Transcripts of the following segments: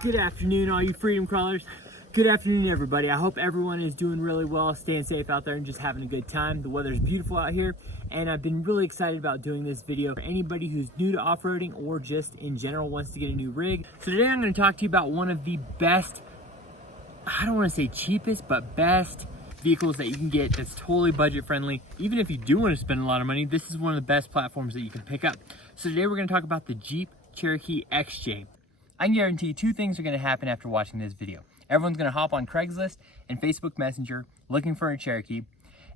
Good afternoon, all you freedom crawlers. Good afternoon, everybody. I hope everyone is doing really well, staying safe out there, and just having a good time. The weather's beautiful out here, and I've been really excited about doing this video for anybody who's new to off-roading or just in general wants to get a new rig. So today I'm going to talk to you about one of the best, I don't want to say cheapest, but best vehicles that you can get that's totally budget friendly. Even if you do want to spend a lot of money, this is one of the best platforms that you can pick up. So today we're going to talk about the Jeep Cherokee Xj. I can guarantee two things are going to happen after watching this video. Everyone's going to hop on Craigslist and Facebook Messenger looking for a Cherokee.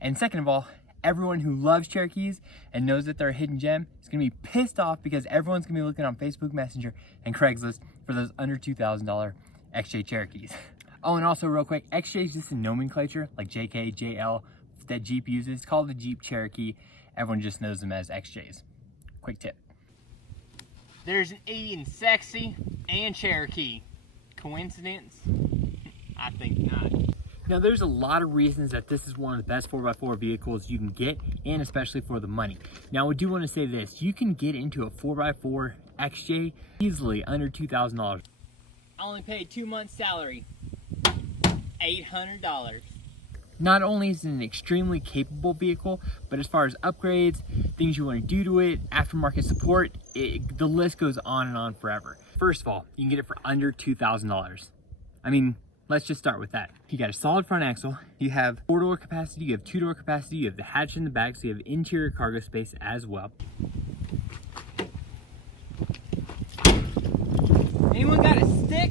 And second of all, everyone who loves Cherokees and knows that they're a hidden gem is going to be pissed off because everyone's going to be looking on Facebook Messenger and Craigslist for those under $2,000 XJ Cherokees. Oh, and also real quick, XJ is just a nomenclature like JK, JL that Jeep uses. It's called the Jeep Cherokee. Everyone just knows them as XJs. Quick tip. There's an E in sexy and Cherokee. Coincidence? I think not. Now there's a lot of reasons that this is one of the best 4x4 vehicles you can get, and especially for the money. Now I do want to say this, you can get into a 4x4 XJ easily under $2,000. I only paid 2 months salary, $800. Not only is it an extremely capable vehicle, but as far as upgrades, things you want to do to it, aftermarket support, the list goes on and on forever. First of all, you can get it for under $2,000. I mean, let's just start with that. You got a solid front axle, you have 4-door capacity, you have 2-door capacity, you have the hatch in the back, so you have interior cargo space as well. Anyone got a stick?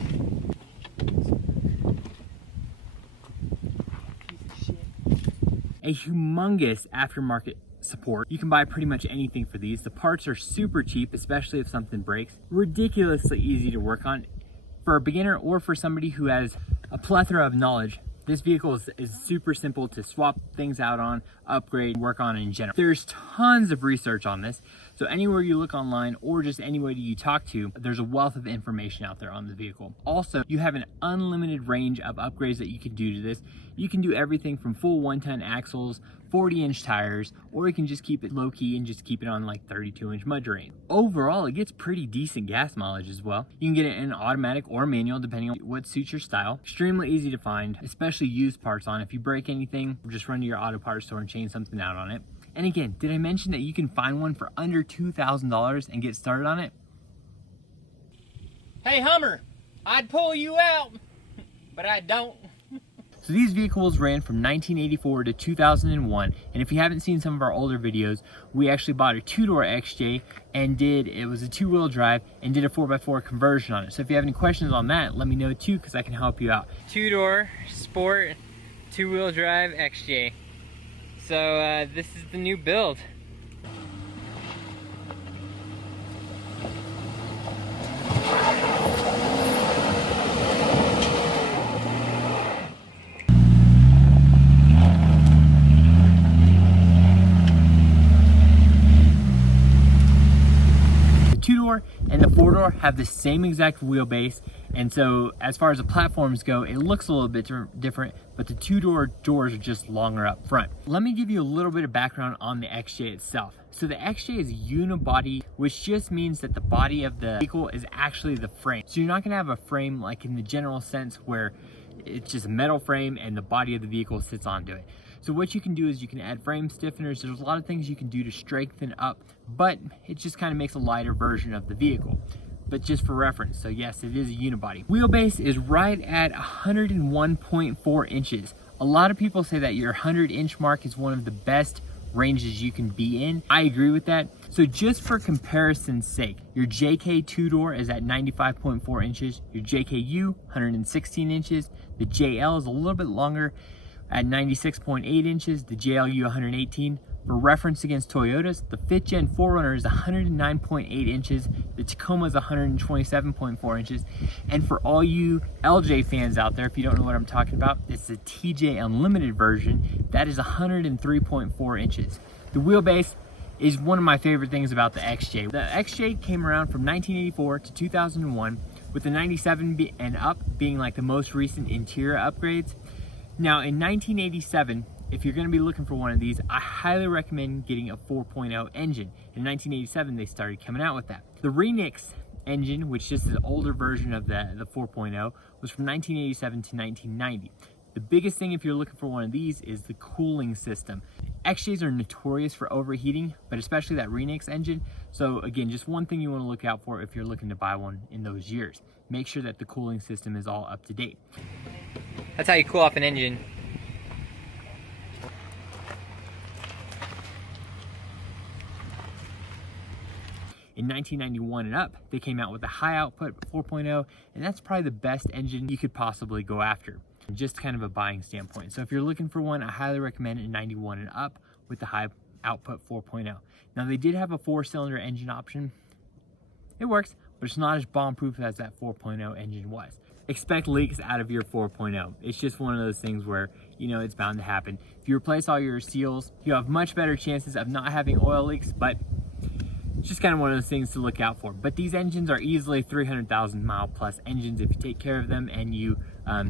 A humongous aftermarket support. You can buy pretty much anything for these. The parts are super cheap, especially if something breaks. Ridiculously easy to work on. For a beginner or for somebody who has a plethora of knowledge, this vehicle is super simple to swap things out on, upgrade, work on in general. There's tons of research on this, so anywhere you look online or just anybody you talk to, there's a wealth of information out there on the vehicle. Also, you have an unlimited range of upgrades that you can do to this. You can do everything from full 110 axles, 40-inch tires, or you can just keep it low-key and just keep it on like 32-inch mud terrain. Overall, it gets pretty decent gas mileage as well. You can get it in automatic or manual depending on what suits your style. Extremely easy to find, especially used parts on. If you break anything, just run to your auto parts store and change something out on it. And again, did I mention that you can find one for under $2,000 and get started on it? Hey Hummer, I'd pull you out, but I don't. So these vehicles ran from 1984 to 2001, and if you haven't seen some of our older videos, we actually bought a 2-door XJ and it was a 2-wheel drive and did a 4x4 conversion on it. So if you have any questions on that, let me know too, because I can help you out. 2-door sport 2-wheel drive XJ. So this is the new build. And the 4-door have the same exact wheelbase, and so as far as the platforms go, it looks a little bit different, but the 2-door doors are just longer up front. Let me give you a little bit of background on the XJ itself. So the XJ is unibody, which just means that the body of the vehicle is actually the frame. So you're not going to have a frame like in the general sense where it's just a metal frame and the body of the vehicle sits onto it. So what you can do is you can add frame stiffeners. There's a lot of things you can do to strengthen up, but it just kind of makes a lighter version of the vehicle. But just for reference, so yes, it is a unibody. Wheelbase is right at 101.4 inches. A lot of people say that your 100-inch mark is one of the best ranges you can be in. I agree with that. So just for comparison's sake, your JK 2-door is at 95.4 inches, your JKU 116 inches, the JL is a little bit longer at 96.8 inches, the JLU 118. For reference against Toyotas, the 5th Gen 4Runner is 109.8 inches, the Tacoma is 127.4 inches, and for all you LJ fans out there, if you don't know what I'm talking about, it's the TJ Unlimited version, that is 103.4 inches. The wheelbase is one of my favorite things about the XJ. The XJ came around from 1984 to 2001, with the 97 and up being like the most recent interior upgrades. Now in 1987, if you're going to be looking for one of these, I highly recommend getting a 4.0 engine. In 1987, they started coming out with that. The Renix engine, which is an older version of the 4.0, was from 1987 to 1990. The biggest thing if you're looking for one of these is the cooling system. XJs are notorious for overheating, but especially that Renix engine. So again, just one thing you want to look out for if you're looking to buy one in those years. Make sure that the cooling system is all up to date. That's how you cool off an engine. In 1991 and up, they came out with a high output 4.0, and that's probably the best engine you could possibly go after. Just kind of a buying standpoint. So if you're looking for one, I highly recommend it in 91 and up with the high output 4.0. Now they did have a 4-cylinder engine option. It works, but it's not as bomb-proof as that 4.0 engine was. Expect leaks out of your 4.0. It's just one of those things where, you know, it's bound to happen. If you replace all your seals, you have much better chances of not having oil leaks, but it's just kind of one of those things to look out for. But these engines are easily 300,000 mile plus engines if you take care of them and you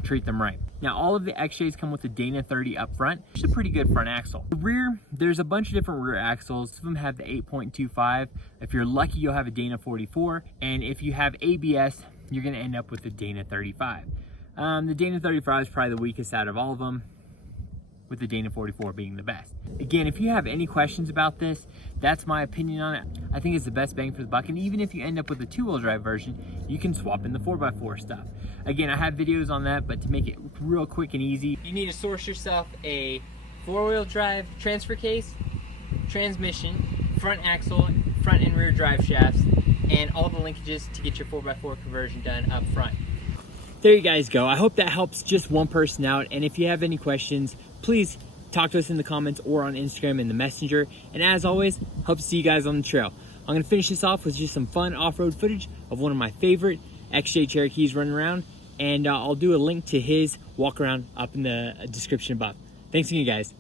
treat them right. Now all of the XJs come with a Dana 30 up front, which is a pretty good front axle. The rear, there's a bunch of different rear axles. Some of them have the 8.25. If you're lucky, you'll have a Dana 44. And if you have ABS, you're gonna end up with the Dana 35. The Dana 35 is probably the weakest out of all of them, with the Dana 44 being the best. Again, if you have any questions about this, that's my opinion on it. I think it's the best bang for the buck, and even if you end up with a 2-wheel drive version, you can swap in the 4x4 stuff. Again, I have videos on that, but to make it real quick and easy, you need to source yourself a 4-wheel drive transfer case, transmission, front axle, front and rear drive shafts, and all the linkages to get your 4x4 conversion done up front. There you guys go. I hope that helps just one person out, and if you have any questions, please talk to us in the comments or on Instagram in the messenger. And as always, hope to see you guys on the trail. I'm gonna finish this off with just some fun off-road footage of one of my favorite XJ Cherokees running around, and I'll do a link to his walk around up in the description above. Thanks again, guys.